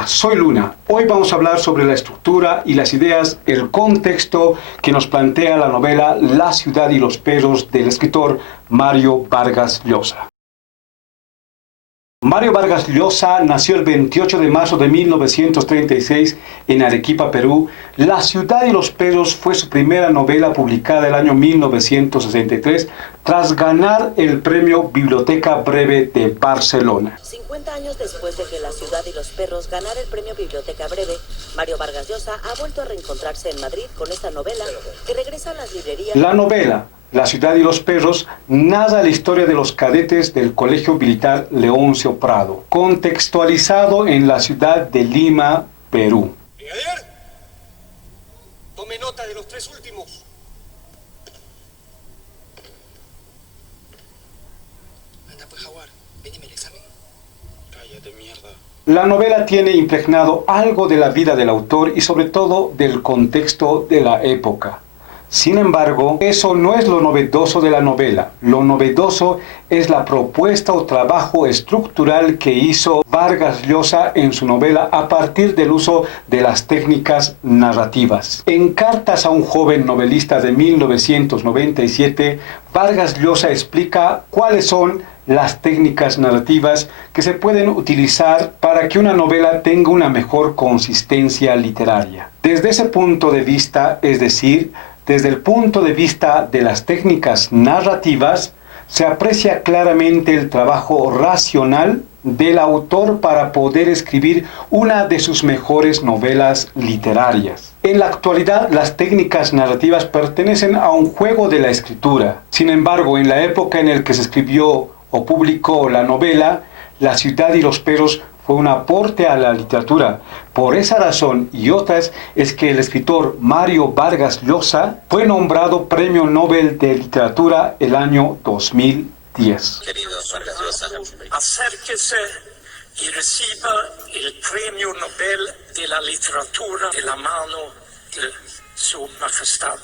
Hola, soy Luna. Hoy vamos a hablar sobre la estructura y las ideas, el contexto que nos plantea la novela La ciudad y los perros del escritor Mario Vargas Llosa. Mario Vargas Llosa nació el 28 de marzo de 1936 en Arequipa, Perú. La ciudad y los perros fue su primera novela publicada el año 1963 tras ganar el premio Biblioteca Breve de Barcelona. 50 años después de que La ciudad y los perros ganara el premio Biblioteca Breve, Mario Vargas Llosa ha vuelto a reencontrarse en Madrid con esta novela que regresa a las librerías. La novela La ciudad y los perros narra la historia de los cadetes del Colegio Militar Leoncio Prado, contextualizado en la ciudad de Lima, Perú. Brigadier, tome nota de los tres últimos. Anda pues, Jaguar, véndeme el examen. Cállate, mierda. La novela tiene impregnado algo de la vida del autor y sobre todo del contexto de la época. Sin embargo, eso no es lo novedoso de la novela. Lo novedoso es la propuesta o trabajo estructural que hizo Vargas Llosa en su novela a partir del uso de las técnicas narrativas. En Cartas a un joven novelista de 1997, Vargas Llosa explica cuáles son las técnicas narrativas que se pueden utilizar para que una novela tenga una mejor consistencia literaria. Desde ese punto de vista, es decir, desde el punto de vista de las técnicas narrativas, se aprecia claramente el trabajo racional del autor para poder escribir una de sus mejores novelas literarias. En la actualidad, las técnicas narrativas pertenecen a un juego de la escritura. Sin embargo, en la época en la que se escribió o publicó la novela, La ciudad y los perros fue un aporte a la literatura. Por esa razón y otras es que el escritor Mario Vargas Llosa fue nombrado Premio Nobel de Literatura el año 2010. Querido Vargas Llosa, acérquese y reciba el Premio Nobel de la Literatura de la mano de Su Majestad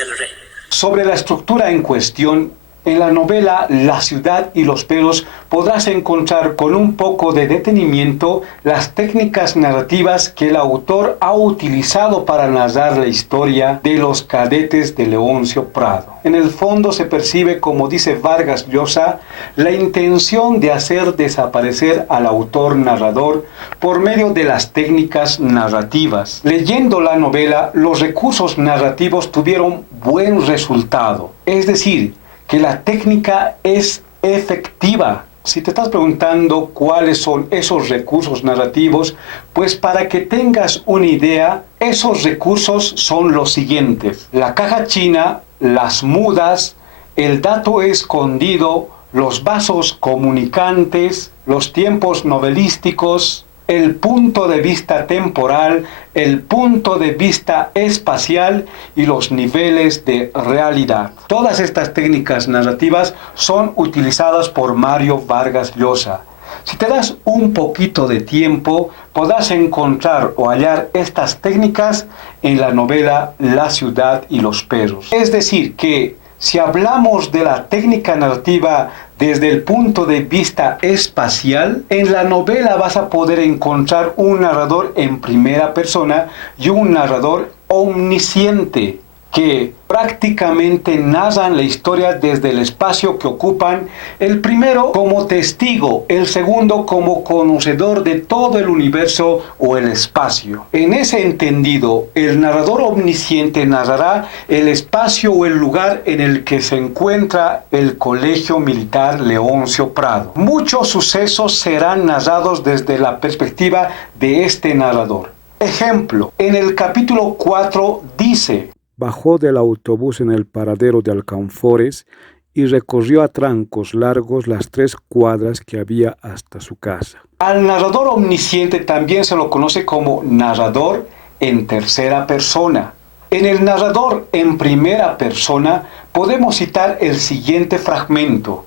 el Rey. Sobre la estructura en cuestión, en la novela La ciudad y los perros podrás encontrar con un poco de detenimiento las técnicas narrativas que el autor ha utilizado para narrar la historia de los cadetes de Leoncio Prado. En el fondo se percibe, como dice Vargas Llosa, la intención de hacer desaparecer al autor narrador por medio de las técnicas narrativas. Leyendo la novela, los recursos narrativos tuvieron buen resultado, es decir, que la técnica es efectiva. Si te estás preguntando cuáles son esos recursos narrativos, pues para que tengas una idea, esos recursos son los siguientes: la caja china, las mudas, el dato escondido, los vasos comunicantes, los tiempos novelísticos, el punto de vista temporal, el punto de vista espacial y los niveles de realidad. Todas estas técnicas narrativas son utilizadas por Mario Vargas Llosa. Si te das un poquito de tiempo, podrás encontrar o hallar estas técnicas en la novela La ciudad y los perros. Es decir, que si hablamos de la técnica narrativa desde el punto de vista espacial, en la novela vas a poder encontrar un narrador en primera persona y un narrador omnisciente que prácticamente narran la historia desde el espacio que ocupan, el primero como testigo, el segundo como conocedor de todo el universo o el espacio. En ese entendido, el narrador omnisciente narrará el espacio o el lugar en el que se encuentra el Colegio Militar Leoncio Prado. Muchos sucesos serán narrados desde la perspectiva de este narrador. Ejemplo, en el capítulo 4 dice: bajó del autobús en el paradero de Alcanfores y recorrió a trancos largos las 3 cuadras que había hasta su casa. Al narrador omnisciente también se lo conoce como narrador en tercera persona. En el narrador en primera persona podemos citar el siguiente fragmento.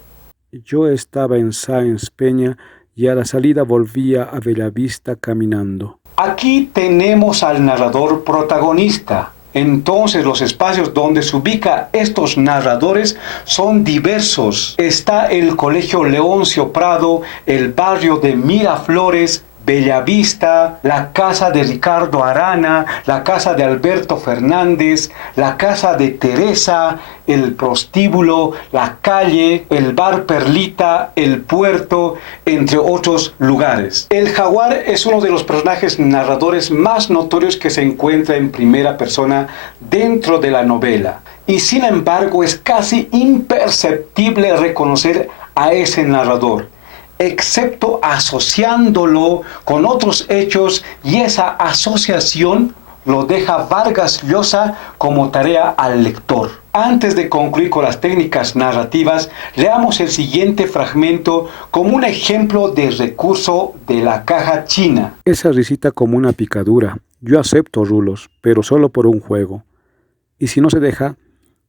Yo estaba en Sáenz Peña y a la salida volvía a Bellavista caminando. Aquí tenemos al narrador protagonista. Entonces los espacios donde se ubican estos narradores son diversos. Está el Colegio Leoncio Prado, el barrio de Miraflores, Bellavista, la casa de Ricardo Arana, la casa de Alberto Fernández, la casa de Teresa, el prostíbulo, la calle, el bar Perlita, el puerto, entre otros lugares. El jaguar es uno de los personajes narradores más notorios que se encuentra en primera persona dentro de la novela. Y sin embargo es casi imperceptible reconocer a ese narrador, excepto asociándolo con otros hechos, y esa asociación lo deja Vargas Llosa como tarea al lector. Antes de concluir con las técnicas narrativas, leamos el siguiente fragmento como un ejemplo de recurso de la caja china. Esa risita como una picadura. Yo acepto, Rulos, pero solo por un juego. Y si no se deja,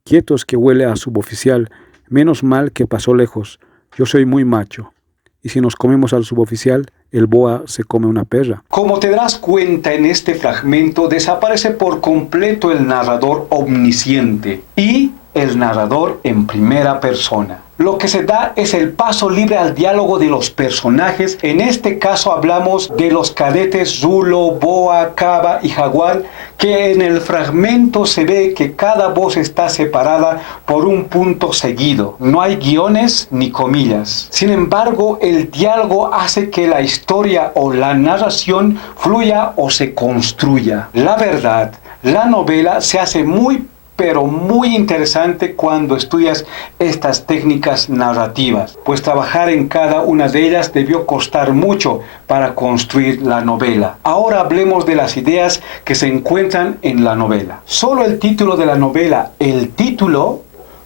quietos que huele a suboficial, menos mal que pasó lejos. Yo soy muy macho. Y si nos comemos al suboficial, el boa se come una perra. Como te darás cuenta, en este fragmento desaparece por completo el narrador omnisciente y el narrador en primera persona. Lo que se da es el paso libre al diálogo de los personajes. En este caso hablamos de los cadetes Rulo, Boa, Cava y Jaguar, que en el fragmento se ve que cada voz está separada por un punto seguido. No hay guiones ni comillas. Sin embargo, el diálogo hace que la historia o la narración fluya o se construya. La verdad, la novela se hace pero muy interesante cuando estudias estas técnicas narrativas, pues trabajar en cada una de ellas debió costar mucho para construir la novela. Ahora hablemos de las ideas que se encuentran en la novela. Solo el título de la novela, el título,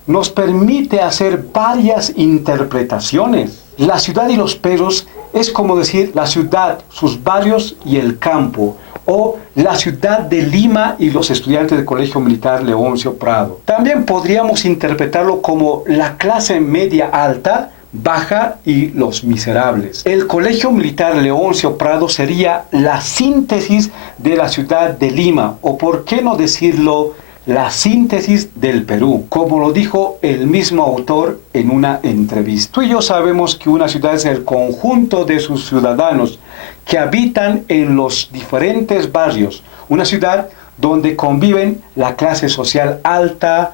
nos permite hacer varias interpretaciones. La ciudad y los perros es como decir la ciudad, sus barrios y el campo, o la ciudad de Lima y los estudiantes del Colegio Militar Leoncio Prado. También podríamos interpretarlo como la clase media alta, baja y los miserables. El Colegio Militar Leoncio Prado sería la síntesis de la ciudad de Lima, o por qué no decirlo, la síntesis del Perú, como lo dijo el mismo autor en una entrevista. Tú y yo sabemos que una ciudad es el conjunto de sus ciudadanos que habitan en los diferentes barrios. Una ciudad donde conviven la clase social alta,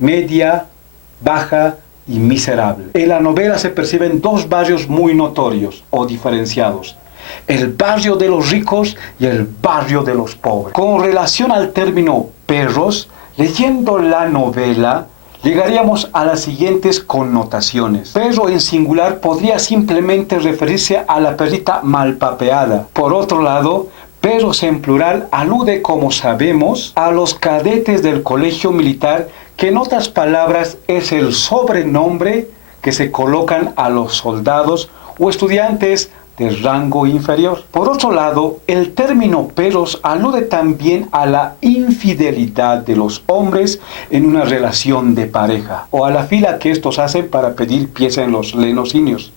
media, baja y miserable. En la novela se perciben dos barrios muy notorios o diferenciados: el barrio de los ricos y el barrio de los pobres. Con relación al término perros, leyendo la novela, llegaríamos a las siguientes connotaciones. Perro en singular podría simplemente referirse a la perrita malpapeada. Por otro lado, perros en plural alude, como sabemos, a los cadetes del colegio militar, que en otras palabras es el sobrenombre que se colocan a los soldados o estudiantes de rango inferior. Por otro lado, el término perros alude también a la infidelidad de los hombres en una relación de pareja, o a la fila que estos hacen para pedir pieza en los lenocinios.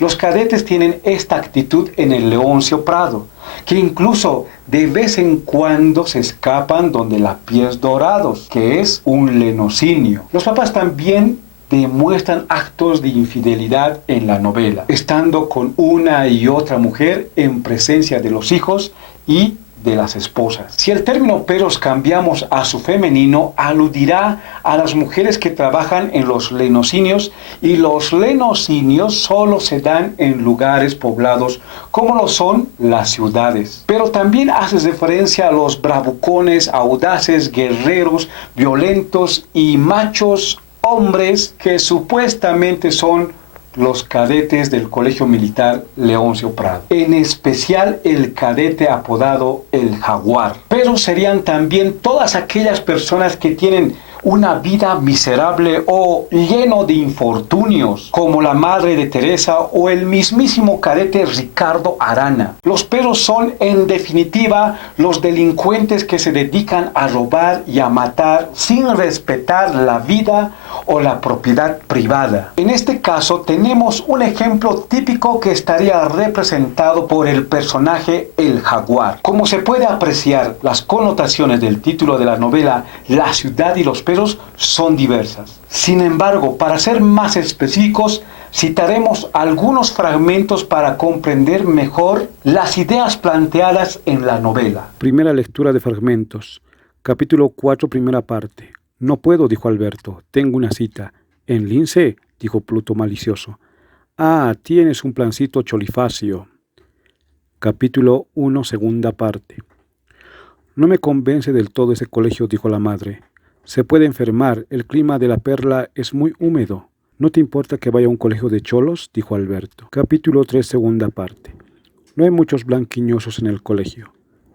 Los cadetes tienen esta actitud en el Leoncio Prado, que incluso de vez en cuando se escapan donde la pies dorados, que es un lenocinio. Los papás también demuestran actos de infidelidad en la novela, estando con una y otra mujer en presencia de los hijos y de las esposas. Si el término perros cambiamos a su femenino, aludirá a las mujeres que trabajan en los lenocinios, y los lenocinios solo se dan en lugares poblados como lo son las ciudades. Pero también hace referencia a los bravucones, audaces, guerreros, violentos y machos hombres que supuestamente son los cadetes del Colegio Militar Leoncio Prado, en especial el cadete apodado el Jaguar. Pero serían también todas aquellas personas que tienen una vida miserable o lleno de infortunios, como la madre de Teresa o el mismísimo cadete Ricardo Arana. Los perros son, en definitiva, los delincuentes que se dedican a robar y a matar sin respetar la vida o la propiedad privada. En este caso tenemos un ejemplo típico que estaría representado por el personaje el jaguar. Como se puede apreciar, las connotaciones del título de la novela La ciudad y los perros son diversas. Sin embargo, para ser más específicos, citaremos algunos fragmentos para comprender mejor las ideas planteadas en la novela. Primera lectura de fragmentos. Capítulo 4, primera parte. No puedo, dijo Alberto. Tengo una cita. ¿En Lince?, dijo Pluto malicioso. Ah, tienes un plancito cholifacio. Capítulo 1, segunda parte. No me convence del todo ese colegio, dijo la madre. Se puede enfermar, el clima de la Perla es muy húmedo. ¿No te importa que vaya a un colegio de cholos?, dijo Alberto. Capítulo 3, segunda parte. No hay muchos blanquiñosos en el colegio.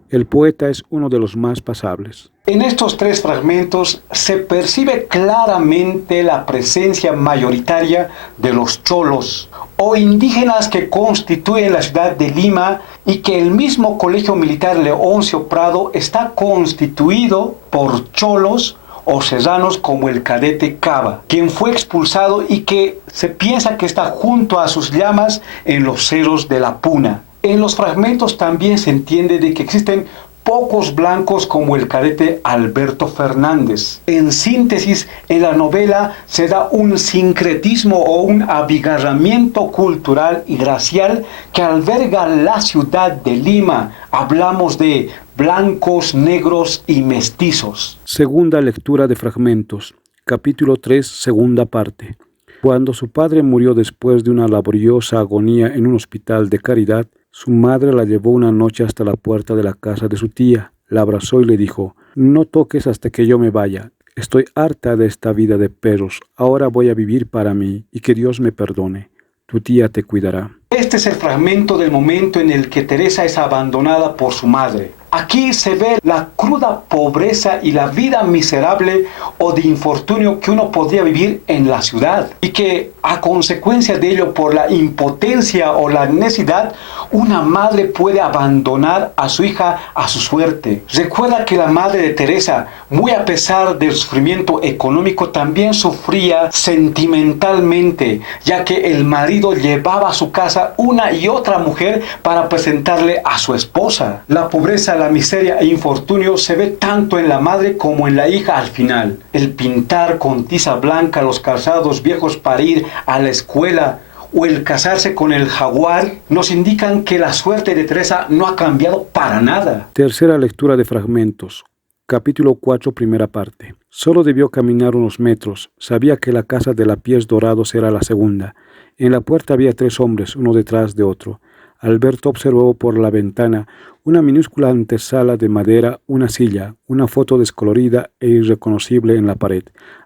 El poeta es uno de los más pasables. En estos tres fragmentos se percibe claramente la presencia mayoritaria de los cholos o indígenas que constituyen la ciudad de Lima y que el mismo Colegio Militar Leoncio Prado está constituido por cholos o serranos como el cadete Cava, quien fue expulsado y que se piensa que está junto a sus llamas en los cerros de la Puna. En los fragmentos también se entiende de que existen pocos blancos como el cadete Alberto Fernández. En síntesis, en la novela se da un sincretismo o un abigarramiento cultural y racial que alberga la ciudad de Lima. Hablamos de blancos, negros y mestizos. Segunda lectura de fragmentos. Capítulo 3, segunda parte. Cuando su padre murió después de una laboriosa agonía en un hospital de caridad, su madre la llevó una noche hasta la puerta de la casa de su tía, la abrazó y le dijo: «No toques hasta que yo me vaya. Estoy harta de esta vida de perros. Ahora voy a vivir para mí y que Dios me perdone. Tu tía te cuidará». Este es el fragmento del momento en el que Teresa es abandonada por su madre. Aquí se ve la cruda pobreza y la vida miserable o de infortunio que uno podría vivir en la ciudad y que a consecuencia de ello, por la impotencia o la necesidad, una madre puede abandonar a su hija a su suerte. Recuerda que la madre de Teresa, muy a pesar del sufrimiento económico, también sufría sentimentalmente, ya que el marido llevaba a su casa una y otra mujer para presentarle a su esposa. La pobreza, la miseria e infortunio se ve tanto en la madre como en la hija al final. El pintar con tiza blanca los calzados viejos para ir a la escuela o el casarse con el jaguar nos indican que la suerte de Teresa no ha cambiado para nada. Tercera lectura de fragmentos. Capítulo 4, primera parte. Solo debió caminar unos metros. Sabía que la casa de la Pies Dorados era la segunda. En la puerta había 3 hombres, uno detrás de otro. Alberto observó por la ventana una minúscula antesala de madera, una silla, una foto descolorida e irreconocible en la pared.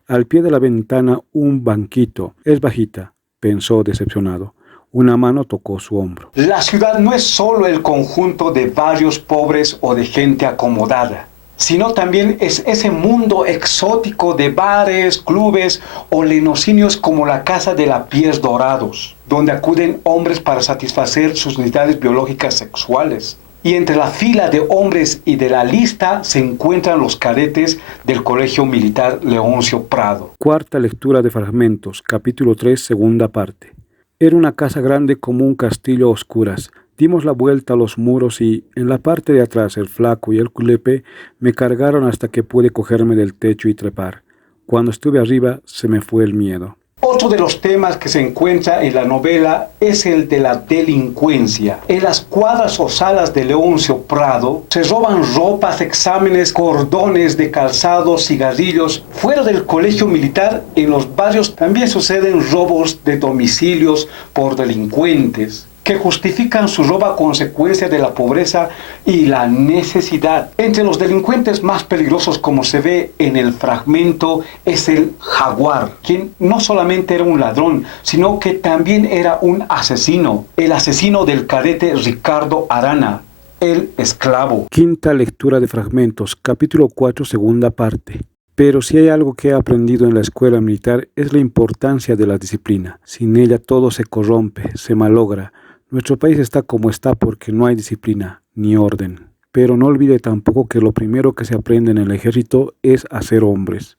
Al pie de la ventana un banquito. Es bajita, pensó decepcionado. Una mano tocó su hombro. La ciudad no es solo el conjunto de barrios pobres o de gente acomodada, sino también es ese mundo exótico de bares, clubes o lenocinios como la Casa de la Pies Dorados, donde acuden hombres para satisfacer sus necesidades biológicas sexuales. Y entre la fila de hombres y de la lista se encuentran los cadetes del Colegio Militar Leoncio Prado. Cuarta lectura de fragmentos, capítulo 3, segunda parte. Era una casa grande como un castillo a oscuras. Dimos la vuelta a los muros y, en la parte de atrás, el flaco y el culepe me cargaron hasta que pude cogerme del techo y trepar. Cuando estuve arriba, se me fue el miedo. Otro de los temas que se encuentra en la novela es el de la delincuencia. En las cuadras o salas de Leoncio Prado se roban ropas, exámenes, cordones de calzado, cigarrillos. Fuera del colegio militar, en los barrios también suceden robos de domicilios por delincuentes que justifican su robo a consecuencia de la pobreza y la necesidad. Entre los delincuentes más peligrosos, como se ve en el fragmento, es el jaguar, quien no solamente era un ladrón, sino que también era un asesino, el asesino del cadete Ricardo Arana, el esclavo. Quinta lectura de fragmentos, capítulo 4, segunda parte. Pero si hay algo que he aprendido en la escuela militar es la importancia de la disciplina. Sin ella todo se corrompe, se malogra. Nuestro país está como está porque no hay disciplina ni orden. Pero no olvide tampoco que lo primero que se aprende en el ejército es a ser hombres.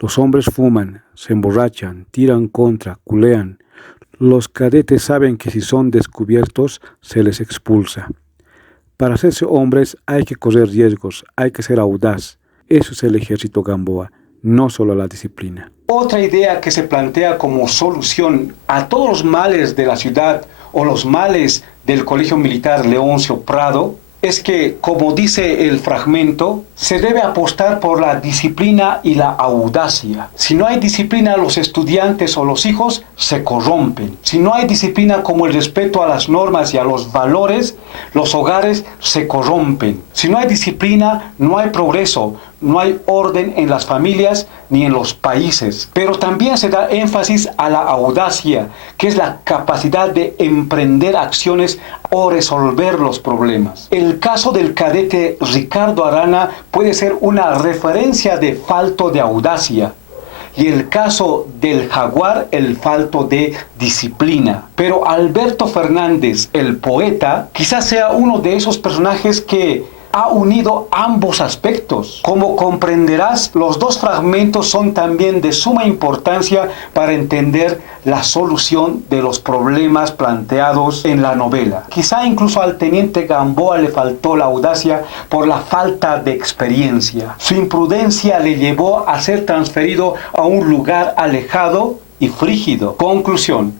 Los hombres fuman, se emborrachan, tiran contra, culean. Los cadetes saben que si son descubiertos, se les expulsa. Para hacerse hombres hay que correr riesgos, hay que ser audaz. Eso es el ejército Gamboa, no solo la disciplina. Otra idea que se plantea como solución a todos los males de la ciudad o los males del Colegio Militar Leoncio Prado es que, como dice el fragmento, se debe apostar por la disciplina y la audacia. Si no hay disciplina, los estudiantes o los hijos se corrompen. Si no hay disciplina como el respeto a las normas y a los valores, los hogares se corrompen. Si no hay disciplina, no hay progreso, no hay orden en las familias ni en los países. Pero también se da énfasis a la audacia, que es la capacidad de emprender acciones o resolver los problemas. El caso del cadete Ricardo Arana puede ser una referencia de falto de audacia. Y el caso del jaguar, el falto de disciplina. Pero Alberto Fernández, el poeta, quizás sea uno de esos personajes que ha unido ambos aspectos. Como comprenderás, los dos fragmentos son también de suma importancia para entender la solución de los problemas planteados en la novela. Quizá incluso al teniente Gamboa le faltó la audacia por la falta de experiencia. Su imprudencia le llevó a ser transferido a un lugar alejado y frígido. Conclusión.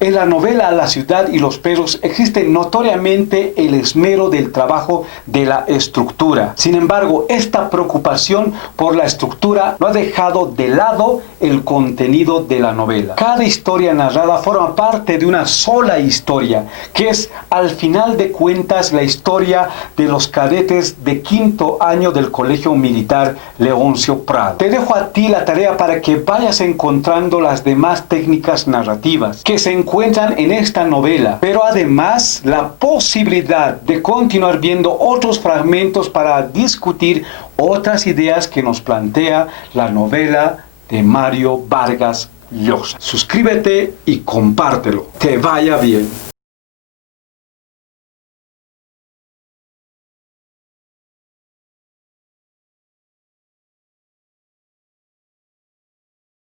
En la novela La ciudad y los perros existe notoriamente el esmero del trabajo de la estructura. Sin embargo, esta preocupación por la estructura no ha dejado de lado el contenido de la novela. Cada historia narrada forma parte de una sola historia, que es, al final de cuentas, la historia de los cadetes de quinto año del Colegio Militar Leoncio Prado. Te dejo a ti la tarea para que vayas encontrando las demás técnicas narrativas que se encuentran en esta novela, pero además la posibilidad de continuar viendo otros fragmentos para discutir otras ideas que nos plantea la novela de Mario Vargas Llosa. Suscríbete y compártelo. Te vaya bien.